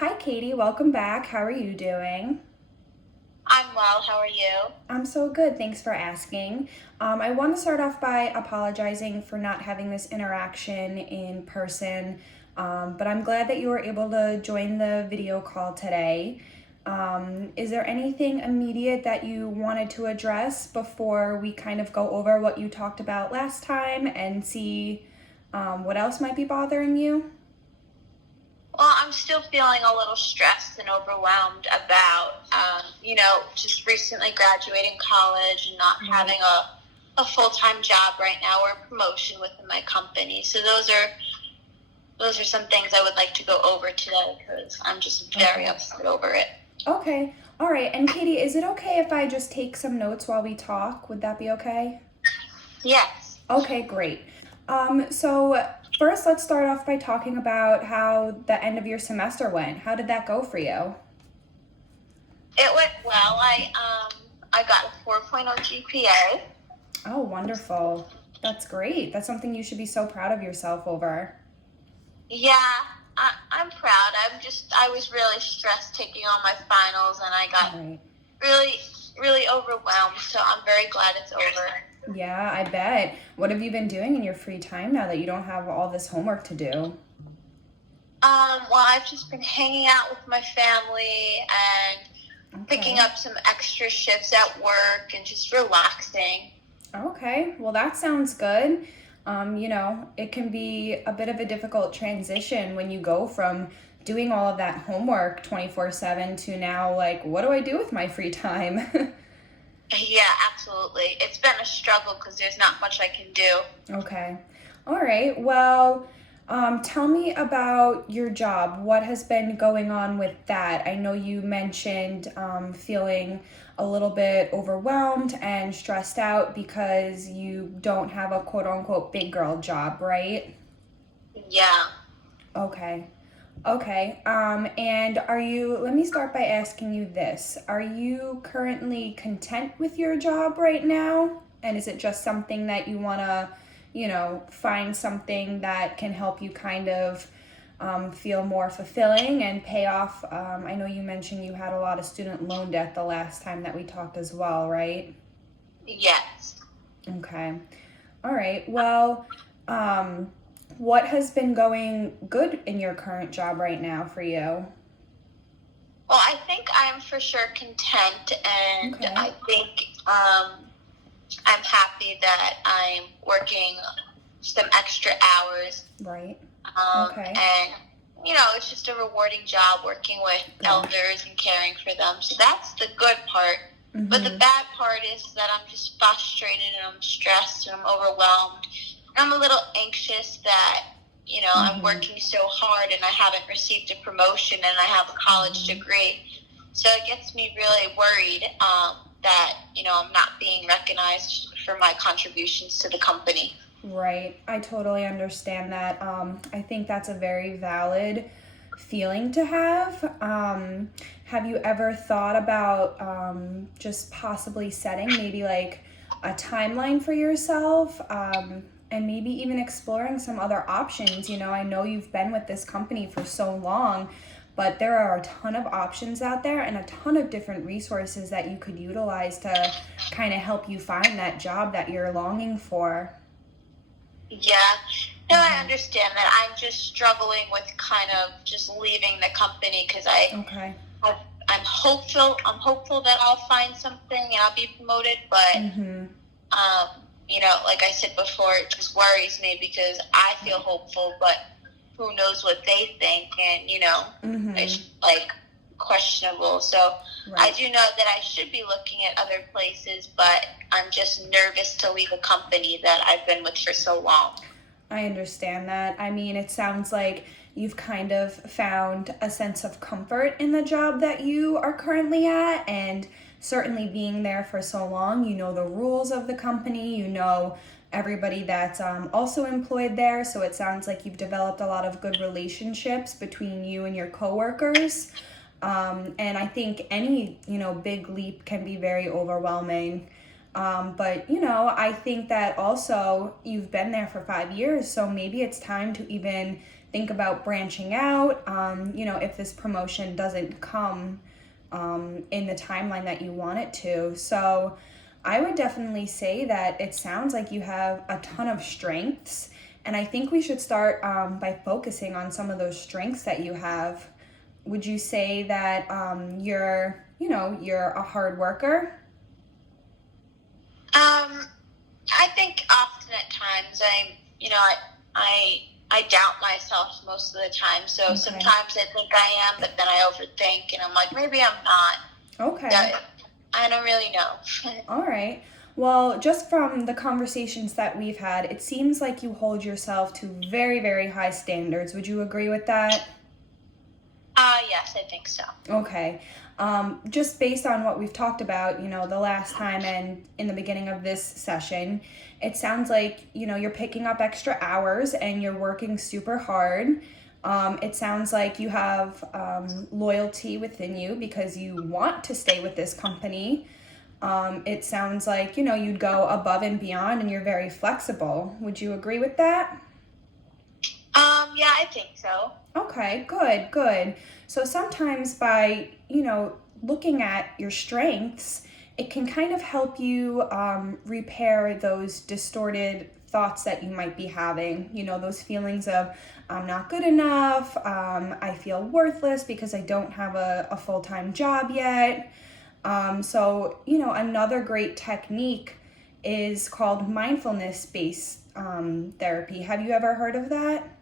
Hi, Katie. Welcome back. How are you doing? I'm well. How are you? I'm so good. Thanks for asking. I want to start off by apologizing for not having this interaction in person, but I'm glad that you were able to join the video call today. Is there anything immediate that you wanted to address before we kind of go over what you talked about last time and see what else might be bothering you? Well, I'm still feeling a little stressed and overwhelmed about, just recently graduating college and not Right. having a full time job right now or a promotion within my company. So those are some things I would like to go over today because I'm just very Okay. upset over it. Okay. All right. And Katie, is it okay if I just take some notes while we talk? Would that be okay? Yes, Okay, great. So first let's start off by talking about how the end of your semester went. How did that go for you? it went well. I got a 4.0 GPA. Oh, wonderful. That's great. That's something you should be so proud of yourself over. Yeah, I'm proud. I was really stressed taking all my finals, and I got Right. really, really overwhelmed. So I'm very glad it's over. Yeah, I bet. What have you been doing in your free time now that you don't have all this homework to do? Well, I've just been hanging out with my family and picking Okay. up some extra shifts at work and just relaxing. Okay, well, that sounds good. It can be a bit of a difficult transition when you go from doing all of that homework 24/7 to now, like, what do I do with my free time? Yeah, absolutely. It's been a struggle because there's not much I can do. Okay. All right. Well, tell me about your job. What has been going on with that? I know you mentioned feeling a little bit overwhelmed and stressed out because you don't have a quote unquote big girl job, right? Yeah. Okay. Okay. And let me start by asking you this. Are you currently content with your job right now? And is it just something that you want to, find something that can help you kind of feel more fulfilling and pay off? I know you mentioned you had a lot of student loan debt the last time that we talked as well, right? Yes. Okay. All right. Well, um, what has been going good in your current job right now for you? Well, I think I'm for sure content, and Okay. I think I'm happy that I'm working some extra hours. Right. Um, Okay. and, it's just a rewarding job working with Good. elders and caring for them. So that's the good part. But the Mm-hmm. bad part is that I'm just frustrated and I'm stressed and I'm overwhelmed. And I'm a little anxious that, I'm Mm-hmm. working so hard and I haven't received a promotion and I have a college Mm-hmm. degree. So it gets me really worried that, I'm not being recognized for my contributions to the company. Right. I totally understand that. I think that's a very valid feeling to have. Have you ever thought about just possibly setting maybe like a timeline for yourself and maybe even exploring some other options? I know you've been with this company for so long, but there are a ton of options out there and a ton of different resources that you could utilize to kind of help you find that job that you're longing for. Yeah. No, I Hmm. understand that. I'm just struggling with kind of just leaving the company because Okay. I'm hopeful. I'm hopeful that I'll find something and I'll be promoted. But Mm-hmm. like I said before, it just worries me because I feel Right. hopeful, but who knows what they think, and Mm-hmm. it's like questionable. So I Right. do know that I should be looking at other places, but I'm just nervous to leave a company that I've been with for so long. I understand that. I mean, it sounds like you've kind of found a sense of comfort in the job that you are currently at, and certainly being there for so long, you know the rules of the company, you know everybody that's also employed there. So it sounds like you've developed a lot of good relationships between you and your coworkers. And I think any, big leap can be very overwhelming. But, I think that also you've been there for 5 years, so maybe it's time to even think about branching out, if this promotion doesn't come in the timeline that you want it to. So I would definitely say that it sounds like you have a ton of strengths, and I think we should start by focusing on some of those strengths that you have. Would you say that you're a hard worker? I think often at times I doubt myself most of the time. So Okay. sometimes I think I am, but then I overthink, and I'm like, maybe I'm not. Okay. I don't really know. All right. Well, just from the conversations that we've had, it seems like you hold yourself to very, very high standards. Would you agree with that? Yes, I think so. Okay. Just based on what we've talked about, the last time and in the beginning of this session, it sounds like, you're picking up extra hours and you're working super hard. It sounds like you have loyalty within you because you want to stay with this company. It sounds like, you'd go above and beyond and you're very flexible. Would you agree with that? Yeah, I think so. Okay, good. So sometimes by, looking at your strengths, it can kind of help you repair those distorted thoughts that you might be having. Those feelings of, I'm not good enough, I feel worthless because I don't have a full-time job yet. Another great technique is called mindfulness-based therapy. Have you ever heard of that?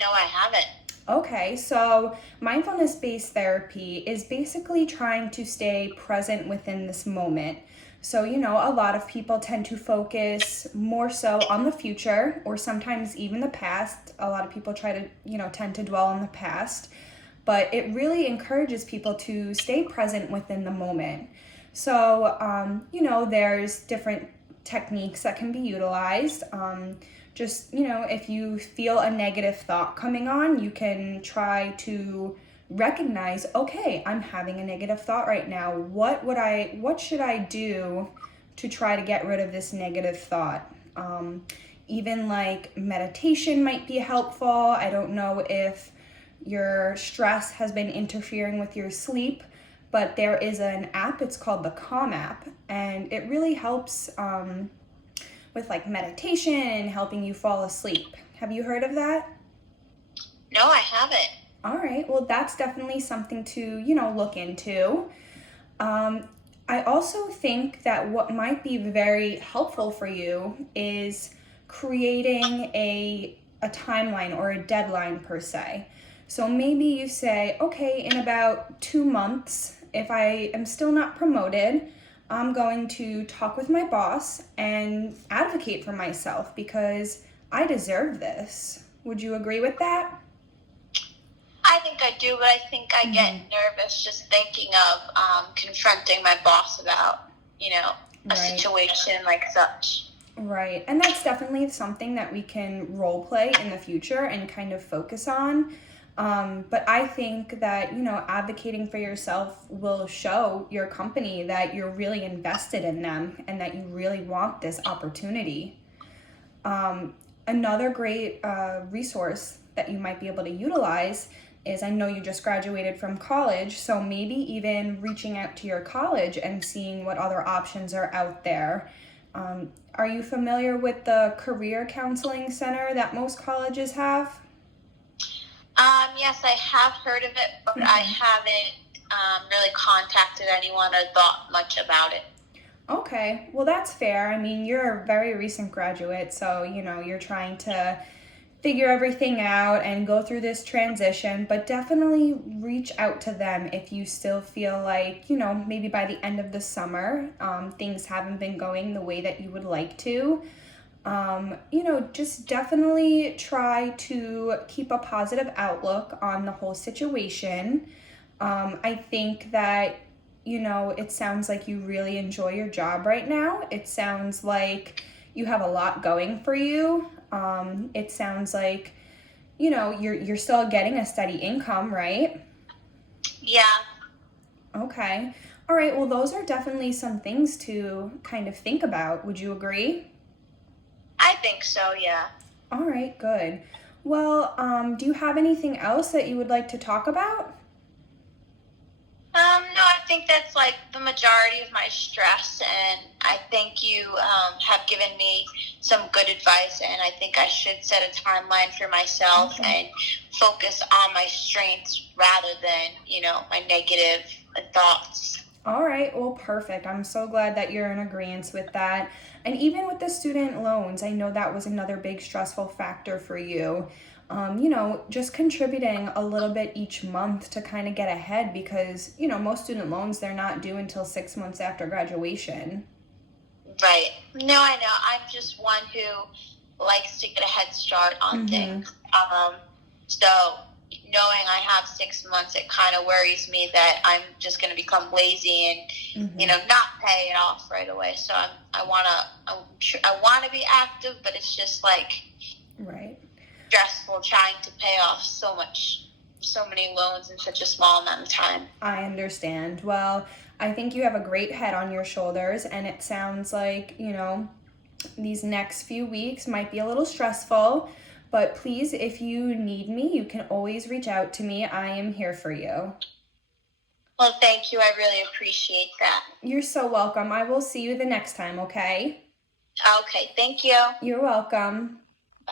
No, I haven't. Okay, so mindfulness-based therapy is basically trying to stay present within this moment. So, a lot of people tend to focus more so on the future or sometimes even the past. A lot of people tend to dwell on the past, but it really encourages people to stay present within the moment. So, there's different techniques that can be utilized. If you feel a negative thought coming on, you can try to recognize, okay, I'm having a negative thought right now. What should I do to try to get rid of this negative thought? Even like meditation might be helpful. I don't know if your stress has been interfering with your sleep, but there is an app, it's called the Calm app, and it really helps with like meditation and helping you fall asleep. Have you heard of that? No, I haven't. All right, well, that's definitely something to, look into. I also think that what might be very helpful for you is creating a timeline or a deadline per se. So maybe you say, okay, in about 2 months, if I am still not promoted, I'm going to talk with my boss and advocate for myself because I deserve this. Would you agree with that? I think I do, but I think I get nervous just thinking of confronting my boss about, a Right. situation like such. Right, and that's definitely something that we can role play in the future and kind of focus on. But I think that, advocating for yourself will show your company that you're really invested in them and that you really want this opportunity. Another great resource that you might be able to utilize is, I know you just graduated from college, so maybe even reaching out to your college and seeing what other options are out there. Are you familiar with the career counseling center that most colleges have? Yes, I have heard of it, but I haven't really contacted anyone or thought much about it. Okay, well, that's fair. I mean, you're a very recent graduate, so, you're trying to figure everything out and go through this transition, but definitely reach out to them if you still feel like, maybe by the end of the summer, things haven't been going the way that you would like to. Just definitely try to keep a positive outlook on the whole situation. I think that, it sounds like you really enjoy your job right now. It sounds like you have a lot going for you. It sounds like, you're still getting a steady income, right? Yeah. Okay. All right. Well, those are definitely some things to kind of think about. Would you agree? I think so, yeah. All right, good. Well, do you have anything else that you would like to talk about? No, I think that's like the majority of my stress, and I think you have given me some good advice, and I think I should set a timeline for myself Okay. and focus on my strengths rather than, my negative thoughts. All right, well, perfect. I'm so glad that you're in agreement with that. And even with the student loans, I know that was another big stressful factor for you. Just contributing a little bit each month to kind of get ahead because, most student loans, they're not due until 6 months after graduation. Right. No, I know. I'm just one who likes to get a head start on Mm-hmm. things. So knowing I have 6 months, it kind of worries me that I'm just going to become lazy and, Mm-hmm. not pay it off right away. So I want to be active, but it's just like Right. stressful trying to pay off so many loans in such a small amount of time. I understand. Well, I think you have a great head on your shoulders, and it sounds like, these next few weeks might be a little stressful, but please, if you need me, you can always reach out to me. I am here for you. Well, thank you. I really appreciate that. You're so welcome. I will see you the next time, okay? Okay, thank you. You're welcome.